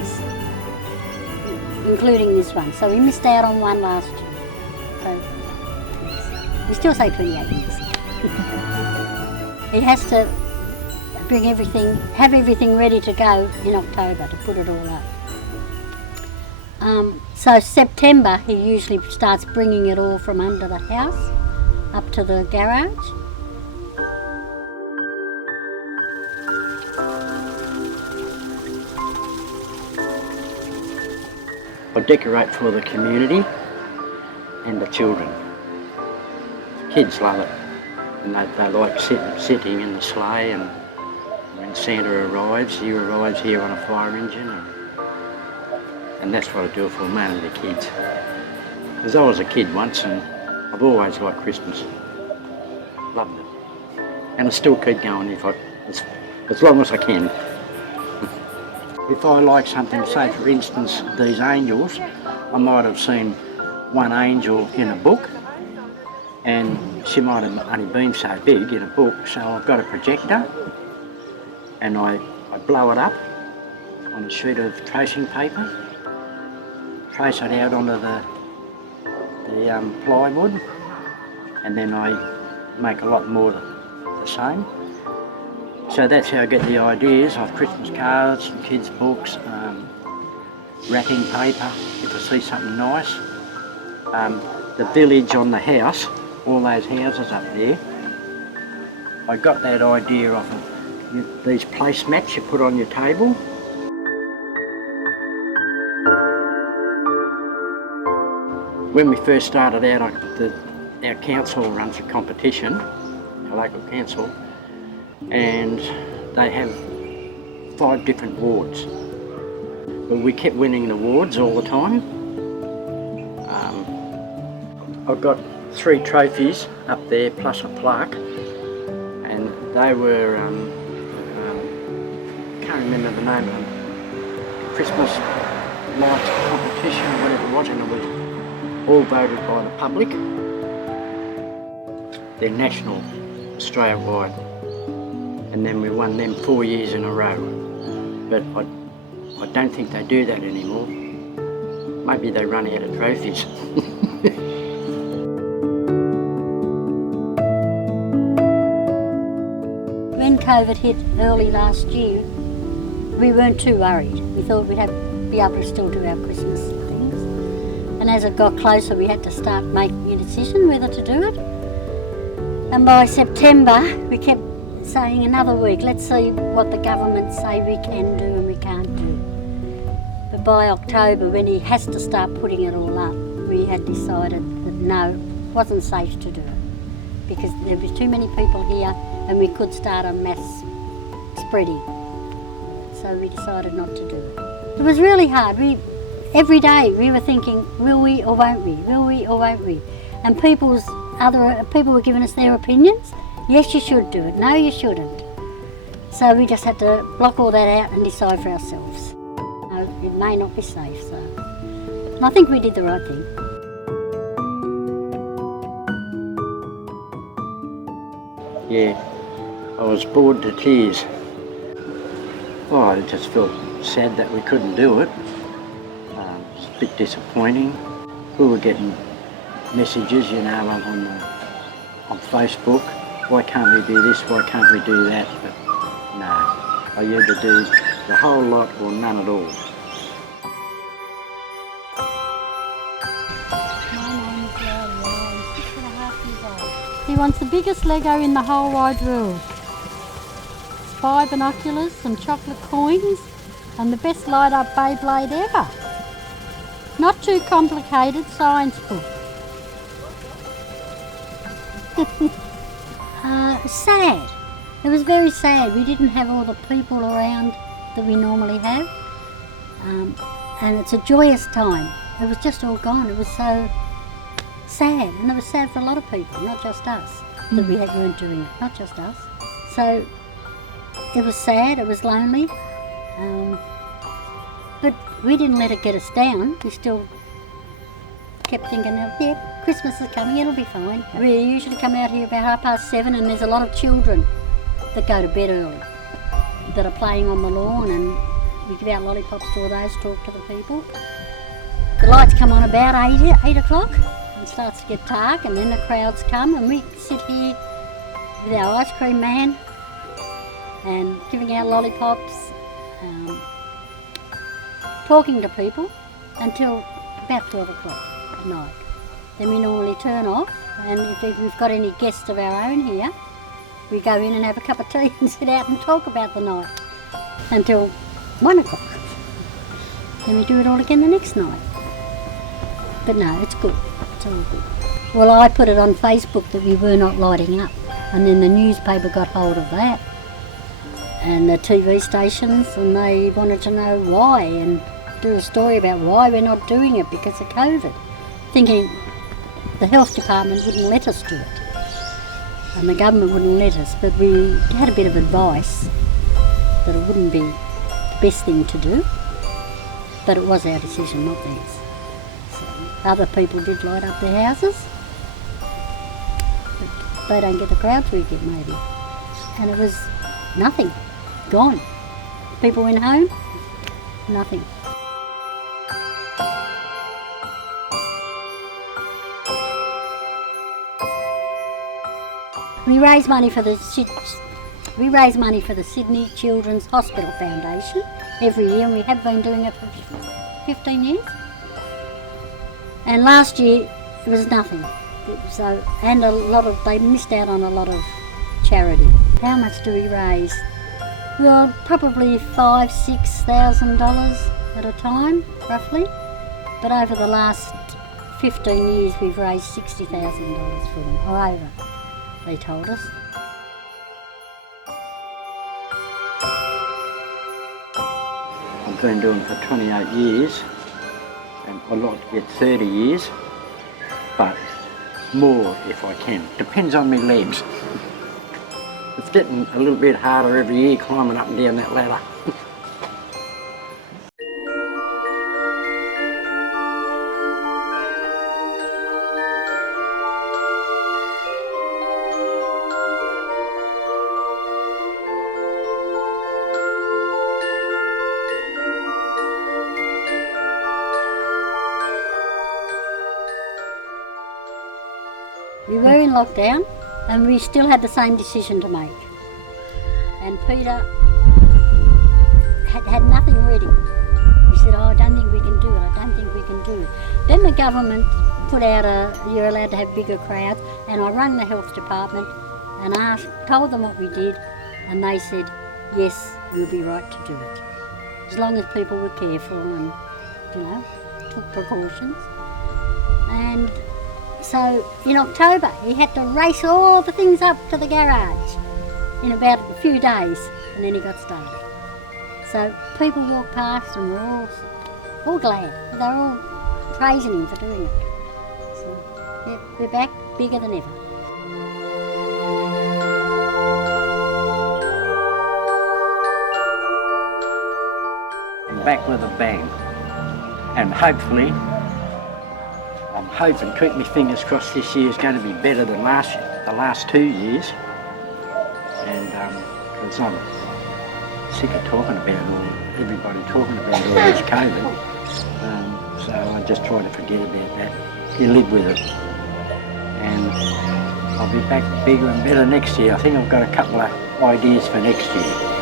weddings, including this one. So we missed out on one last year. So yes, we still say 28 years. He has to bring everything, have everything ready to go in October to put it all up. So September he usually starts bringing it all from under the house up to the garage. I decorate for the community and the children. Kids love it, and they like sitting in the sleigh, and when Santa arrives, he arrives here on a fire engine, and that's what I do it for, mainly the kids. Because I was a kid once and I've always liked Christmas. Loved it. And I still keep going as long as I can. If I like something, say for instance these angels, I might have seen one angel in a book, and she might have only been so big in a book, so I've got a projector and I blow it up on a sheet of tracing paper, trace it out onto the plywood, and then I make a lot more the same. So that's how I get the ideas of Christmas cards, kids' books, wrapping paper, if I see something nice. The village on the house, all those houses up there, I got that idea of these placemats you put on your table. When we first started out, our council runs a competition, our local council, and they have 5 different wards. But we kept winning the awards all the time. I've got 3 trophies up there plus a plaque, and they were, can't remember the name of them, Christmas lights competition or whatever it was, and it was all voted by the public. They're national, Australia-wide. And then we won them 4 years in a row. But I don't think they do that anymore. Maybe they run out of trophies. When COVID hit early last year, we weren't too worried. We thought we'd be able to still do our Christmas things. And as it got closer, we had to start making a decision whether to do it. And by September, we kept saying another week, let's see what the government say we can do and we can't do. But by October, when he has to start putting it all up, we had decided that no, it wasn't safe to do it, because there was too many people here and we could start a mass spreading. So we decided not to do it. It was really hard. Every day we were thinking, will we or won't we? Will we or won't we? And people were giving us their opinions. Yes, you should do it. No, you shouldn't. So we just had to block all that out and decide for ourselves. No, it may not be safe, so. And I think we did the right thing. Yeah, I was bored to tears. Oh, I just felt sad that we couldn't do it. It's a bit disappointing. We were getting messages, you know, on Facebook. Why can't we do this? Why can't we do that? But no, I either do the whole lot or none at all. He wants the biggest Lego in the whole wide world. Spy binoculars, some chocolate coins, and the best light-up Beyblade ever. Not too complicated science book. Sad. It was very sad. We didn't have all the people around that we normally have. And it's a joyous time. It was just all gone. It was so sad. And it was sad for a lot of people, not just us, that we weren't doing it. Not just us. So it was sad. It was lonely. But we didn't let it get us down. We still kept thinking, yeah, Christmas is coming, it'll be fine. We usually come out here about 7:30, and there's a lot of children that go to bed early, that are playing on the lawn, and We give out lollipops to all those, talk to the people. The lights come on about 8 o'clock and it starts to get dark, and then the crowds come and we sit here with our ice cream man and giving out lollipops, talking to people until about 12 o'clock at night. Then we normally turn off, and if we've got any guests of our own here, we go in and have a cup of tea and sit out and talk about the night until 1 o'clock. Then we do it all again the next night. But no, it's good. It's all good. Well, I put it on Facebook that we were not lighting up, and then the newspaper got hold of that and the TV stations, and they wanted to know why and do a story about why we're not doing it because of COVID, thinking the health department wouldn't let us do it and the government wouldn't let us, but we had a bit of advice that it wouldn't be the best thing to do, but it was our decision, not theirs. So other people did light up their houses, but they don't get the crowds we get maybe, and it was nothing, gone. People went home, nothing. We raise money for the Sydney Children's Hospital Foundation every year, and we have been doing it for 15 years. And last year it was nothing. So, and they missed out on a lot of charity. How much do we raise? Well, probably $5,000-6,000 at a time, roughly. But over the last 15 years, we've raised $60,000 for them, or over, they told us. I've been doing it for 28 years, and I'd like to get 30 years, but more if I can. Depends on my legs. It's getting a little bit harder every year climbing up and down that ladder. We were in lockdown and we still had the same decision to make. And Peter had nothing ready. He said, oh, I don't think we can do it, I don't think we can do it. Then the government put out you're allowed to have bigger crowds, and I rang the health department and told them what we did, and they said, yes, you'll be right to do it. As long as people were careful and, took precautions. And so in October, he had to race all the things up to the garage in about a few days, and then he got started. So people walked past and were all glad. They were all praising him for doing it. So yeah, we're back bigger than ever. Back with a bang, and hopefully, I'm hoping, keep my fingers crossed, this year's going to be better than the last 2 years, and because I'm sick of talking about everybody talking about all this COVID, so I just try to forget about that. You live with it, and I'll be back bigger and better next year. I think I've got a couple of ideas for next year.